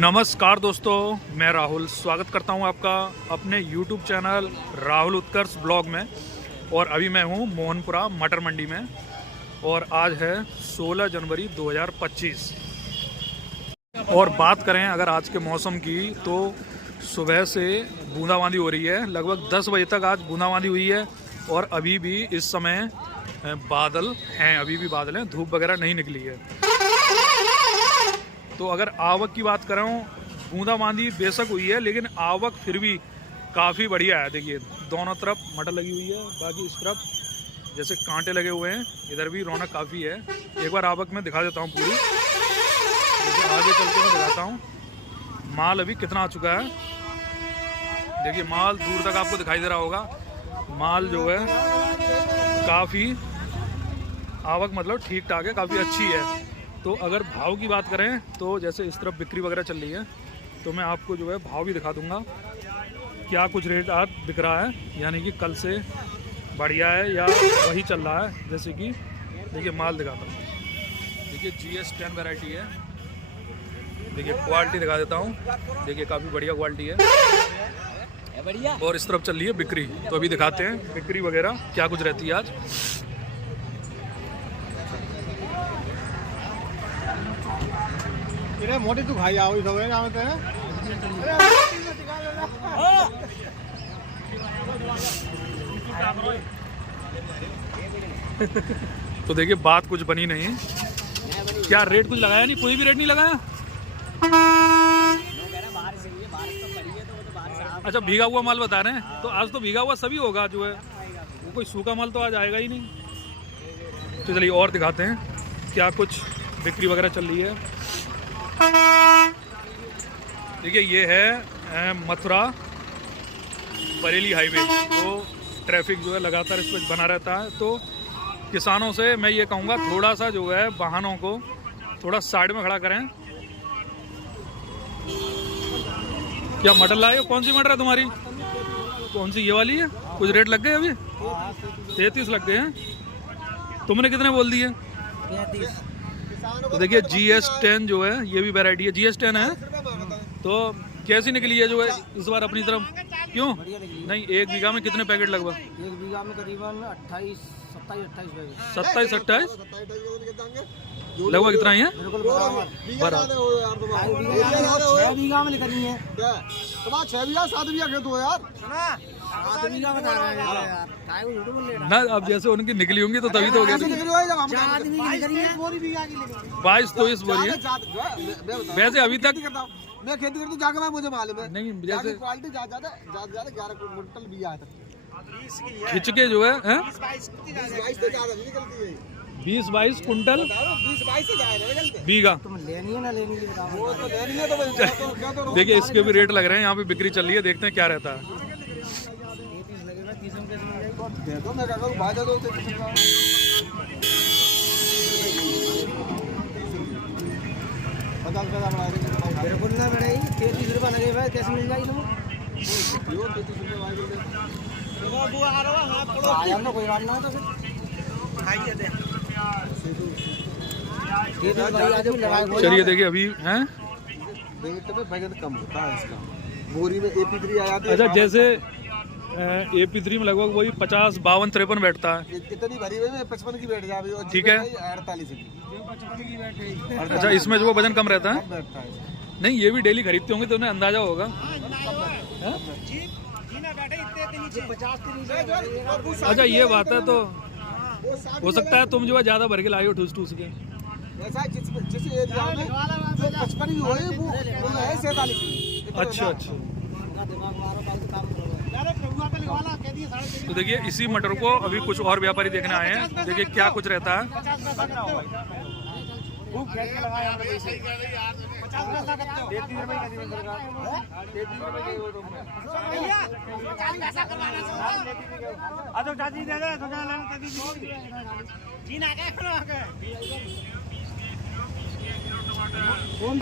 नमस्कार दोस्तों, मैं राहुल स्वागत करता हूं आपका अपने YouTube चैनल राहुल उत्कर्ष ब्लॉग में। और अभी मैं हूं मोहनपुरा मटर मंडी में और आज है 16 जनवरी 2025। और बात करें अगर आज के मौसम की तो सुबह से बूंदाबांदी हो रही है। लगभग 10 बजे तक आज बूंदाबांदी हुई है और अभी भी इस समय बादल हैं, अभी भी बादल हैं, धूप वगैरह नहीं निकली है। तो अगर आवक की बात करूँ, बूंदाबांदी बेशक हुई है लेकिन आवक फिर भी काफ़ी बढ़िया है। देखिए दोनों तरफ मटर लगी हुई है, बाकी इस तरफ जैसे कांटे लगे हुए हैं, इधर भी रौनक काफ़ी है। एक बार आवक में दिखा देता हूँ पूरी, जैसे आगे चल के मैं दिखाता हूँ माल अभी कितना आ चुका है। देखिए माल दूर तक आपको दिखाई दे रहा होगा। माल जो है काफ़ी आवक मतलब ठीक ठाक है, काफ़ी अच्छी है। तो अगर भाव की बात करें तो जैसे इस तरफ बिक्री वगैरह चल रही है तो मैं आपको जो है भाव भी दिखा दूंगा क्या कुछ रेट आज बिक रहा है, यानी कि कल से बढ़िया है या वही चल रहा है। जैसे कि देखिए माल दिखाता हूँ, देखिए GS10 वैरायटी है। देखिए क्वालिटी दिखा देता हूँ, देखिए काफ़ी बढ़िया क्वालिटी है। और इस तरफ चल रही है बिक्री, तो अभी दिखाते हैं बिक्री वगैरह क्या कुछ रहती है आज। मोटी तू खाई आओ इधर जाते हैं। तो देखिए बात कुछ बनी नहीं, क्या रेट कुछ लगाया नहीं, कोई भी रेट नहीं लगाया। अच्छा भीगा हुआ माल बता रहे हैं, तो आज तो भीगा हुआ सभी होगा जो है, वो कोई सूखा माल तो आज आएगा ही नहीं। तो चलिए और दिखाते हैं क्या कुछ बिक्री वगैरह चल रही है। देखिए ये है मथुरा बरेली हाईवे, तो ट्रैफिक जो है लगातार इस पर बना रहता है। तो किसानों से मैं ये कहूँगा थोड़ा सा जो है वाहनों को थोड़ा साइड में खड़ा करें। क्या मटर लाए हो? कौन सी मटर है तुम्हारी? कौन सी, ये वाली है? कुछ रेट लग गए अभी? 33 लग गए हैं। तुमने कितने बोल दिए? 33। तो देखिए GS10 जो है ये भी वैरायटी है, GS10 है। तो कैसी निकली है जो है इस बार अपनी तरफ? क्यों नहीं, एक बीघा में कितने पैकेट लगभग? एक बीघा में करीबन 27-28 27-28 लगभग इतना ही है। बराबर 6 बीघा में निकली है। 6 बीघा 7 बीघा खेत हो यार, 7 बीघा में ना। अब जैसे उनकी निकली होंगी तो तभी तो हो गया। 22-23 बोरी है वैसे अभी तक। मैं खेती करता हूँ जाकर, मुझे मालूम है नहीं जैसे क्वालिटी ज्यादा 11 कुंटल भी आया था खिंच के जो है 20-22 कुंटल 20-22 से जाएगा बीघा। लेनी है ना, लेनी है वो तो लेनी है तो देखिए इसके भी रेट लग रहे हैं, यहाँ पे बिक्री चल रही है, देखते हैं क्या रहता है। दे दो, मैं क्या करूं, भाजा दो। मेरे को ना बढ़ाई 33 रुपये लगे भाई, कैसे मिल जाएगी तुमको? 33 रुपये कोई बात ना है तो फिर चलिए देखिए अभी हैं रेट में वजन कम होता है इसका। बोरी में AP3 आया था। अच्छा जैसे AP3 में लगभग वही 50, 52, 53 बैठता है। इतनी भरी हुई में 55 की बैठ जाती है। ठीक है 48 की। अच्छा इसमें जो वजन कम रहता है। नहीं ये भी डेली खरीदते होंगे तो उन्हें अंदाजा होगा। अच्छा ये बात है, तो हो सकता है तुम जो है ज्यादा भर के लाई हो ठूस ठूस के। जिस एरिया में 55 की होगी वो है 47। अच्छा अच्छा। तो देखिए इसी मटर को अभी कुछ और व्यापारी देखने आए हैं, देखिए क्या कुछ रहता है।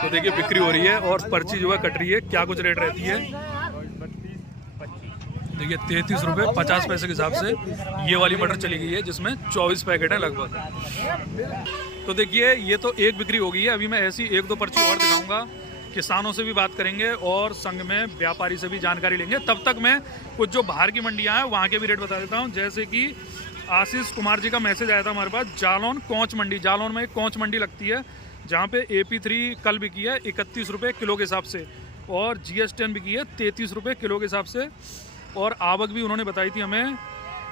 तो देखिए बिक्री हो रही है और पर्ची जो है कट रही है, क्या कुछ रेट रहती है। देखिए 33 रुपये 50 पैसे के हिसाब से ये वाली मटर चली गई है जिसमें 24 पैकेट है लगभग। तो देखिए ये तो एक बिक्री हो गई है, अभी मैं ऐसी एक दो पर्ची और दिखाऊंगा किसानों से भी बात करेंगे और संघ में व्यापारी से भी जानकारी लेंगे। तब तक मैं कुछ जो बाहर की मंडियां हैं वहाँ के भी रेट बता देता हूँ। जैसे कि आशीष कुमार जी का मैसेज आया था हमारे पास, जालौन कोंच मंडी, जालौन में एक कोंच मंडी लगती है जहाँ पे AP3 कल बिकी है 31 रुपये किलो के हिसाब से, और GS10 बिकी है 33 रुपये किलो के हिसाब से, और आवक भी उन्होंने बताई थी हमें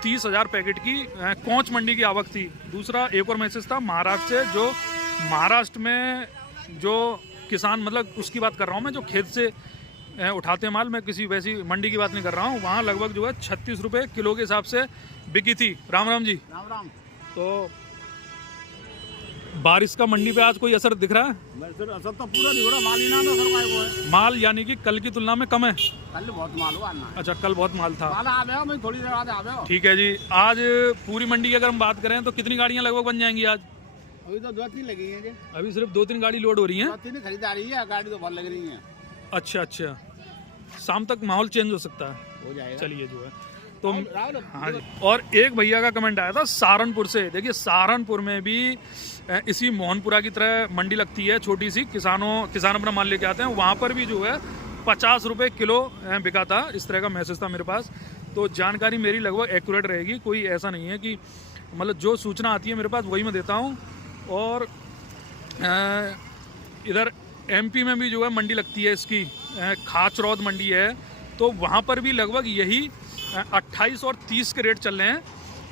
30,000 पैकेट की कोंच मंडी की आवक थी। दूसरा एक और मैसेज था महाराष्ट्र से, जो महाराष्ट्र में जो किसान, मतलब उसकी बात कर रहा हूँ मैं, जो खेत से उठाते हैं माल, मैं किसी वैसी मंडी की बात नहीं कर रहा हूँ, वहाँ लगभग जो है 36 रुपये किलो के हिसाब से बिकी थी। राम राम जी। राम राम। तो बारिश का मंडी पे आज कोई असर दिख रहा है? असर तो पूरा नहीं हो रहा, माल ही ना है। माल यानी कि कल की तुलना में कम है? कल बहुत माल हुआ। अच्छा, कल बहुत माल था। मैं थोड़ी देर बाद आ गया। ठीक है जी। आज पूरी मंडी की अगर हम बात करें तो कितनी गाड़ियाँ लगभग बन जाएंगी आज? अभी तो 2-3 लगी हैं जी। अभी सिर्फ 2-3 गाड़ी लोड हो रही हैं? 2-3 खरीदारी है, गाड़ी तो बहुत लग रही है। अच्छा अच्छा, शाम तक माहौल चेंज हो सकता है, हो जाएगा। चलिए जो है तो हाँ जी। और एक भैया का कमेंट आया था सहारनपुर से। देखिए सहारनपुर में भी इसी मोहनपुरा की तरह मंडी लगती है छोटी सी, किसान अपना माल लेके आते हैं, वहाँ पर भी जो है 50 रुपये किलो बिका था। इस तरह का मैसेज था मेरे पास। तो जानकारी मेरी लगभग एक्यूरेट रहेगी, कोई ऐसा नहीं है कि मतलब जो सूचना आती है मेरे पास वही मैं देता हूँ। और इधर MP में भी जो है मंडी लगती है इसकी, खाचरौद मंडी है, तो वहाँ पर भी लगभग यही 28 और 30 के रेट चल रहे हैं।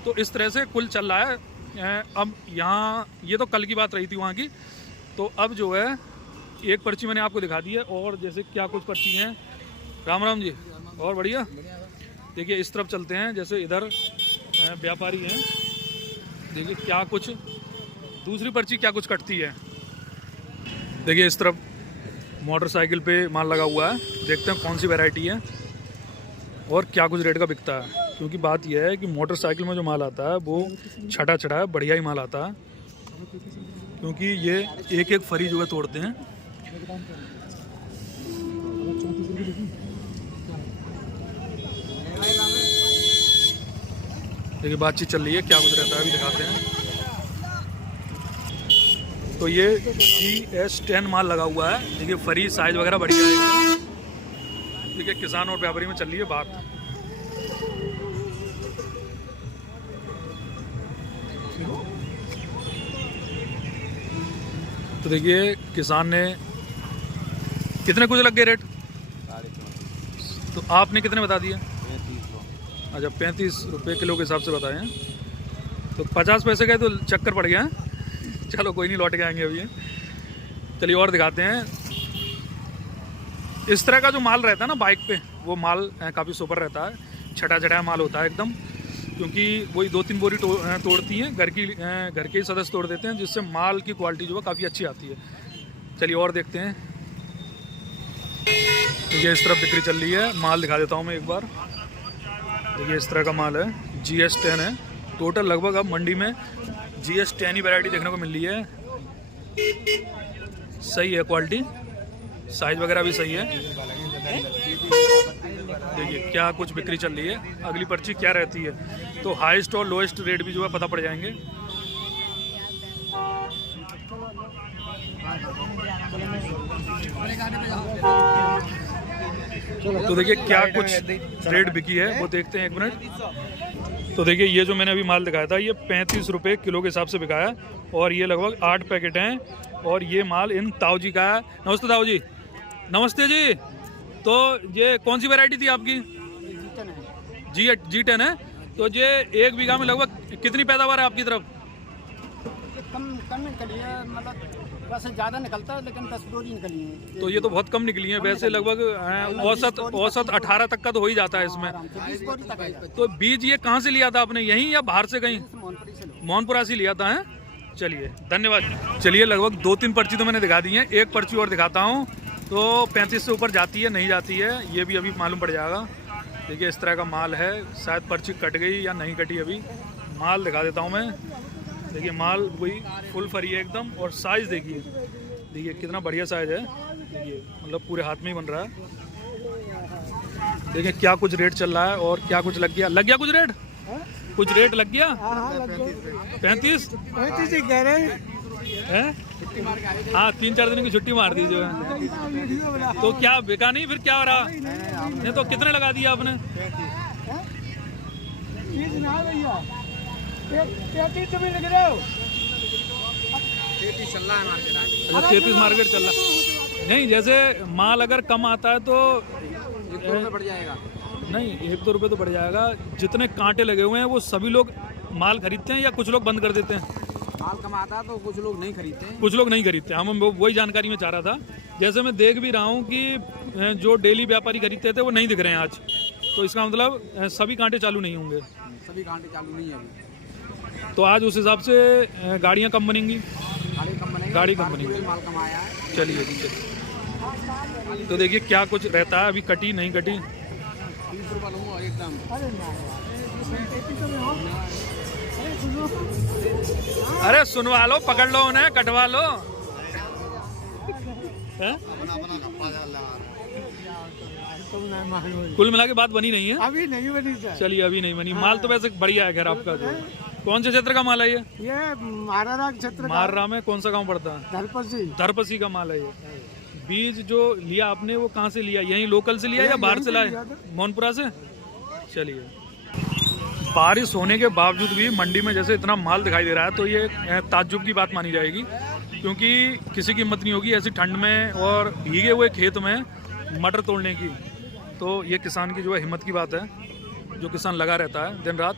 तो इस तरह से कुल चल रहा है। अब यहाँ ये तो कल की बात रही थी वहाँ की, तो अब जो है एक पर्ची मैंने आपको दिखा दी है, और जैसे क्या कुछ पर्ची हैं। राम राम जी। और बढ़िया। देखिए इस तरफ चलते हैं, जैसे इधर व्यापारी हैं, देखिए क्या कुछ दूसरी पर्ची क्या कुछ कटती है। देखिए इस तरफ मोटरसाइकिल पे माल लगा हुआ है, देखते हैं कौन सी वैरायटी है और क्या कुछ रेट का बिकता है। क्योंकि बात यह है कि मोटरसाइकिल में जो माल आता है वो छटा छटा है, बढ़िया ही माल आता है, क्योंकि ये एक एक फरी जो है तोड़ते हैं। देखिए बातचीत चल रही है, क्या कुछ रहता है अभी दिखाते हैं। तो ये GS10 माल लगा हुआ है, देखिए फरी साइज वगैरह बढ़िया है। देखिए किसान और व्यापारी में चल रही है बात। तो देखिए किसान ने कितने कुछ लग गए रेट? तो आपने कितने बता दिए? 3500। अच्छा 35 रुपये किलो के हिसाब से बताए हैं। तो 50 पैसे गए तो चक्कर पड़ गया है। चलो कोई नहीं, लौट के आएंगे अभी। चलिए और दिखाते हैं। इस तरह का जो माल रहता है ना बाइक पे, वो माल काफ़ी सुपर रहता है, छटा छटा माल होता है एकदम, क्योंकि वही 2-3 बोरी तोड़ती हैं, घर के ही सदस्य तोड़ देते हैं, जिससे माल की क्वालिटी जो है काफ़ी अच्छी आती है। चलिए और देखते हैं। देखिए इस तरफ बिक्री चल रही है, माल दिखा देता हूँ मैं एक बार। देखिए इस तरह का माल है, GS10 है। टोटल लगभग अब मंडी में GS10 ही वैरायटी देखने को मिल रही है। सही है क्वालिटी, साइज वगैरह भी सही है। देखिए क्या कुछ बिक्री चल रही है, अगली पर्ची क्या रहती है, तो हाईएस्ट और लोएस्ट रेट भी जो है पता पड़ जाएंगे। तो देखिए क्या कुछ रेट बिकी है वो देखते हैं, एक मिनट। तो देखिए ये जो मैंने अभी माल दिखाया था, ये 35 रुपये किलो के हिसाब से बिका है, और ये लगभग 8 पैकेट हैं, और ये माल इन ताऊ जी का है। नमस्ते ताऊ जी। नमस्ते जी। तो ये कौन सी वैरायटी थी आपकी? G10 है। तो ये 1 बीघा में लगभग कितनी पैदावार है आपकी तरफ? कम निकली है, मतलब वैसे ज़्यादा निकलता है, लेकिन 10 बोरी निकली है। तो ये तो बहुत कम निकली है, वैसे लगभग औसत 18 तक का तो हो ही जाता है इसमें। 20 बोरी तक है। तो बीज ये कहाँ से लिया था आपने, यहीं या बाहर से कहीं? मोहनपुरा से लिया था। चलिए धन्यवाद। चलिए लगभग 2-3 पर्ची तो मैंने दिखा दी है, एक पर्ची और दिखाता हूँ। तो 35 से ऊपर जाती है नहीं जाती है, ये भी अभी मालूम पड़ जाएगा। देखिए इस तरह का माल है, शायद पर्ची कट गई या नहीं कटी, अभी माल दिखा देता हूँ मैं। देखिए माल वही फुल फरी है एकदम, और साइज़ देखिए कितना बढ़िया साइज़ है। देखिए मतलब पूरे हाथ में ही बन रहा है। देखिए क्या कुछ रेट चल रहा है और क्या कुछ लग गया कुछ रेट? कुछ रेट लग गया? 35 ही कह रहे हैं। हाँ 3-4 दिन की छुट्टी मार दी जो है। तो क्या बिका नहीं फिर क्या हो रहा? नहीं तो कितने लगा दिया आपने? 33 चल रहा है मार्केट आज। अच्छा 33 मार्केट चल रहा। नहीं जैसे माल अगर कम आता है तो 1 रुपये बढ़ जाएगा। नहीं 1-2 रुपये तो बढ़ जाएगा। जितने कांटे लगे हुए हैं वो सभी लोग माल खरीदते हैं या कुछ लोग बंद कर देते हैं? माल कम आता है तो कुछ लोग नहीं खरीदते हैं। कुछ लोग नहीं खरीदते। हम वही जानकारी में चाह रहा था। जैसे मैं देख भी रहा हूँ कि जो डेली व्यापारी खरीदते थे वो नहीं दिख रहे हैं आज। तो इसका मतलब सभी कांटे चालू नहीं होंगे। सभी कांटे चालू नहीं है अभी। तो आज उस हिसाब से गाड़ियाँ कम बनेंगी। गाड़ी कम बनेगी। माल कम आया है। चलिए जी चलिए। तो देखिए क्या कुछ रहता है। अभी कटी नहीं कटी। 30 रुपये लूँगा एकदम। अरे सुनवा लो, पकड़ लो उन्हें, कटवा लो। हैं? कुल मिला के बात बनी नहीं है अभी नहीं बनी सर। चलिए अभी नहीं बनी। माल तो वैसे बढ़िया है खैर आपका। जो कौन से क्षेत्र का माल है ये? मारारा क्षेत्र माररा में कौन सा गांव पड़ता है? धरपसी का माल है ये। बीज जो लिया आपने वो कहाँ से लिया? यहीं लोकल से लिया या बाहर से लाए? मोहनपुरा से। चलिए। बारिश होने के बावजूद भी मंडी में जैसे इतना माल दिखाई दे रहा है तो ये ताज्जुब की बात मानी जाएगी, क्योंकि किसी की हिम्मत नहीं होगी ऐसी ठंड में और भीगे हुए खेत में मटर तोड़ने की। तो ये किसान की जो है हिम्मत की बात है, जो किसान लगा रहता है दिन रात।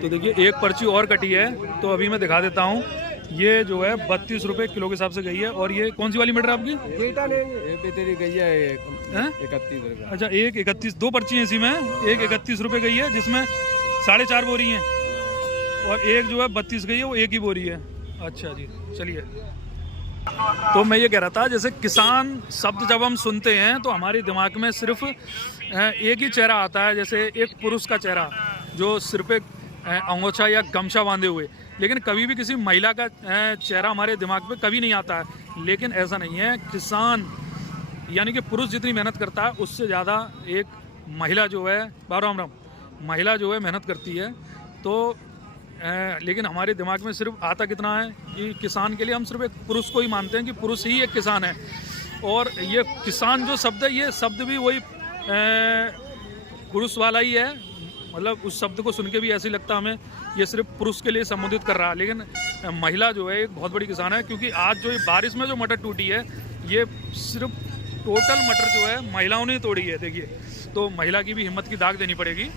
तो देखिए एक पर्ची और कटी है तो अभी मैं दिखा देता हूँ। ये जो है 32 रुपये किलो के हिसाब से गई है। और ये कौन सी वाली मटर आपकी? तेरी गई है 31 रुपये। अच्छा 1 31 दो पर्ची है इसी में। एक 31 रुपये गई है जिसमें 4.5 बोरी हैं और एक जो है 32 गई है वो एक ही बोरी है। अच्छा जी चलिए। तो मैं ये कह रहा था जैसे किसान शब्द जब हम सुनते हैं तो हमारे दिमाग में सिर्फ एक ही चेहरा आता है, जैसे एक पुरुष का चेहरा जो सिर पे अंगोछा या गमछा बांधे हुए। लेकिन कभी भी किसी महिला का चेहरा हमारे दिमाग पे कभी नहीं आता है। लेकिन ऐसा नहीं है। किसान यानी कि पुरुष जितनी मेहनत करता है उससे ज़्यादा एक महिला जो है राम महिला जो है मेहनत करती है। तो लेकिन हमारे दिमाग में सिर्फ आता कितना है कि किसान के लिए हम सिर्फ एक पुरुष को ही मानते हैं कि पुरुष ही एक किसान है। और ये किसान जो शब्द है ये शब्द भी वही पुरुष वाला ही है। मतलब उस शब्द को सुन के भी ऐसे लगता हमें ये सिर्फ पुरुष के लिए संबोधित कर रहा है। लेकिन महिला जो है एक बहुत बड़ी किसान है, क्योंकि आज जो ये बारिश में जो मटर टूटी है ये सिर्फ टोटल मटर जो है महिलाओं ने तोड़ी है। देखिए तो महिला की भी हिम्मत की दाग देनी पड़ेगी।